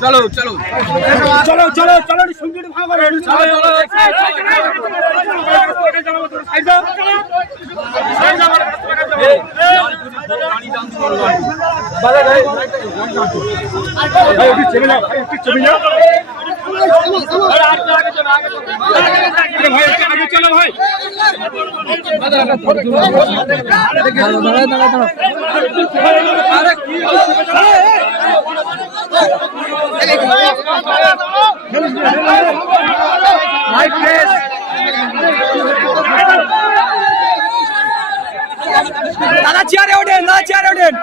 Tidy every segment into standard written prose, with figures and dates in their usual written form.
चलो चलो चलो चलो चलो संगीत भाग चलो चलो भाई दादा চেয়ারে ওঠেন না চেয়ারে ওঠেন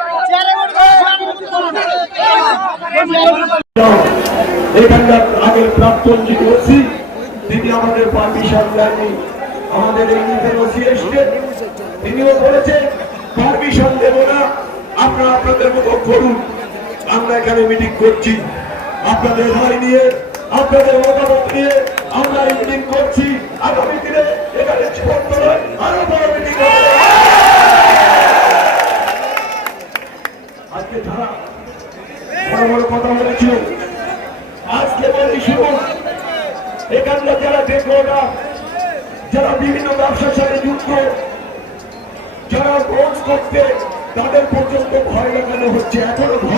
এখানকার আগের প্রাক্তন যিনি ওসি তিনি আমাদের পার্টি সামনে আমাদের এই ওসি এসছে তিনিও বলেছেন পারমিশন দেব না আপনারা আপনাদের মতো করুন আমরা এখানে মিটিং করছি আপনাদের রায় নিয়ে আপনাদের মতামত নিয়ে আমরা এই মিটিং করছি আগামী দিনে এখানে ছোট্ট নয় আরো বড় মিটিং হবে আজকে যারা বড় বড় কথা বলেছিল আজকে বলি শুনুন এখানকার যারা দেখোরা যারা বিভিন্ন ব্যবসার সাথে যুক্ত যারা ভোট করতে তাদের পর্যন্ত ভয় লাগানো হচ্ছে এখনো ভয়